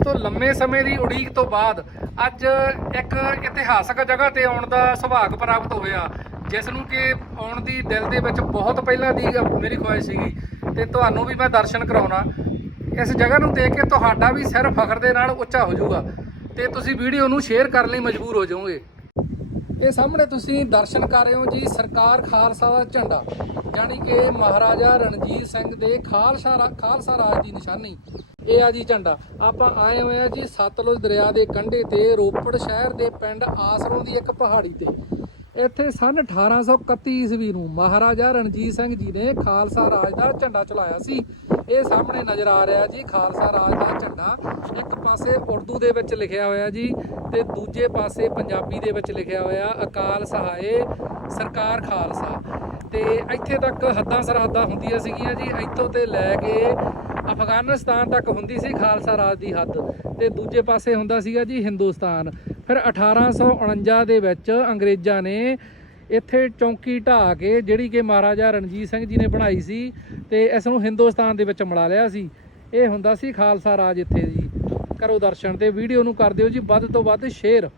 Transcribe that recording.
ਦੋਸਤੋ ਲੰਮੇ ਸਮੇਂ ਦੀ ਉਡੀਕ ਤੋਂ ਬਾਅਦ ਅੱਜ ਇੱਕ ਇਤਿਹਾਸਕ ਜਗ੍ਹਾ ਤੇ ਆਉਣ ਦਾ ਸੁਭਾਗ ਪ੍ਰਾਪਤ ਹੋਇਆ, ਜਿਸ ਨੂੰ ਕਿ ਆਉਣ ਦੀ ਦਿਲ ਦੇ ਵਿੱਚ ਬਹੁਤ ਪਹਿਲਾਂ ਦੀ ਮੇਰੀ ਖੁਆਇਸ਼ ਸੀਗੀ ਤੇ ਤੁਹਾਨੂੰ ਵੀ ਮੈਂ ਦਰਸ਼ਨ ਕਰਾਉਣਾ। ਇਸ ਜਗ੍ਹਾ ਨੂੰ ਦੇਖ ਕੇ ਤੁਹਾਡਾ ਵੀ ਸਿਰ ਫਖਰ ਦੇ ਨਾਲ ਉੱਚਾ ਹੋ ਜਾਊਗਾ ਤੇ ਤੁਸੀਂ ਵੀਡੀਓ ਨੂੰ ਸ਼ੇਅਰ ਕਰਨ ਲਈ ਮਜਬੂਰ ਹੋ ਜਾਓਗੇ। ਇਹ ਸਾਹਮਣੇ ਤੁਸੀਂ ਦਰਸ਼ਨ ਕਰ ਰਹੇ ਹੋ ਜੀ ਸਰਕਾਰ ਖਾਲਸਾ ਦਾ ਝੰਡਾ ਯਾਨੀ ਕਿ ਮਹਾਰਾਜਾ ਰਣਜੀਤ ਸਿੰਘ ਦੇ ਖਾਲਸਾ ਰਾ- ਖਾਲਸਾ ਰਾਜ ਦੀ ਨਿਸ਼ਾਨੀ। ਇਹ ਆ ਜੀ ਝੰਡਾ। ਆਪਾਂ ਆਏ ਹੋਏ ਆ ਜੀ ਸਤਲੁਜ ਦਰਿਆ ਦੇ ਕੰਢੇ ਤੇ, ਰੋਪੜ ਸ਼ਹਿਰ ਦੇ ਪਿੰਡ ਆਸਰੋਂ ਦੀ ਇੱਕ ਪਹਾੜੀ ਤੇ। ਇੱਥੇ ਸਨ 1831 ਈਸਵੀ ਨੂੰ ਮਹਾਰਾਜਾ ਰਣਜੀਤ ਸਿੰਘ ਜੀ ਨੇ ਖਾਲਸਾ ਰਾਜ ਦਾ ਝੰਡਾ ਚਲਾਇਆ ਸੀ। ਇਹ ਸਾਹਮਣੇ ਨਜ਼ਰ ਆ ਰਿਹਾ ਜੀ, ਖਾਲਸਾ ਰਾਜ ਦਾ ਝੰਡਾ। ਇੱਕ ਪਾਸੇ ਉਰਦੂ ਦੇ ਵਿੱਚ ਲਿਖਿਆ ਹੋਇਆ ਜੀ ਤੇ ਦੂਜੇ ਪਾਸੇ ਪੰਜਾਬੀ ਦੇ ਵਿੱਚ ਲਿਖਿਆ ਹੋਇਆ, ਅਕਾਲ ਸਹਾਏ, ਸਰਕਾਰ ਖਾਲਸਾ। ਤੇ ਇੱਥੇ ਤੱਕ ਹੱਦਾਂ ਸਰਹੱਦਾਂ ਹੁੰਦੀਆਂ ਸੀਗੀਆਂ ਜੀ, ਇੱਥੋਂ ਤੇ ਲੈ ਕੇ ਅਫਗਾਨਿਸਤਾਨ ਤੱਕ ਹੁੰਦੀ ਸੀ ਖਾਲਸਾ ਰਾਜ ਦੀ ਹੱਦ ਤੇ ਦੂਜੇ ਪਾਸੇ ਹੁੰਦਾ ਸੀਗਾ ਜੀ ਹਿੰਦੁਸਤਾਨ। ਫਿਰ 1849 ਦੇ ਵਿੱਚ ਅੰਗਰੇਜ਼ਾਂ ਨੇ ਇੱਥੇ ਚੌਂਕੀ ਢਾਹ ਕੇ ਜਿਹੜੀ ਕਿ ਮਹਾਰਾਜਾ ਰਣਜੀਤ ਸਿੰਘ ਜੀ ਨੇ ਬਣਾਈ ਸੀ ਤੇ ਇਸ ਨੂੰ ਹਿੰਦੁਸਤਾਨ ਦੇ ਵਿੱਚ ਮਿਲਾ ਲਿਆ ਸੀ। ਇਹ ਹੁੰਦਾ ਸੀ ਖਾਲਸਾ ਰਾਜ ਇੱਥੇ ਜੀ। ਕਰੋ ਦਰਸ਼ਨ ਤੇ ਵੀਡੀਓ ਨੂੰ ਕਰ ਦਿਓ ਜੀ। ਵੱਧ ਤੋਂ ਵੱਧ ਸ਼ੇਅਰ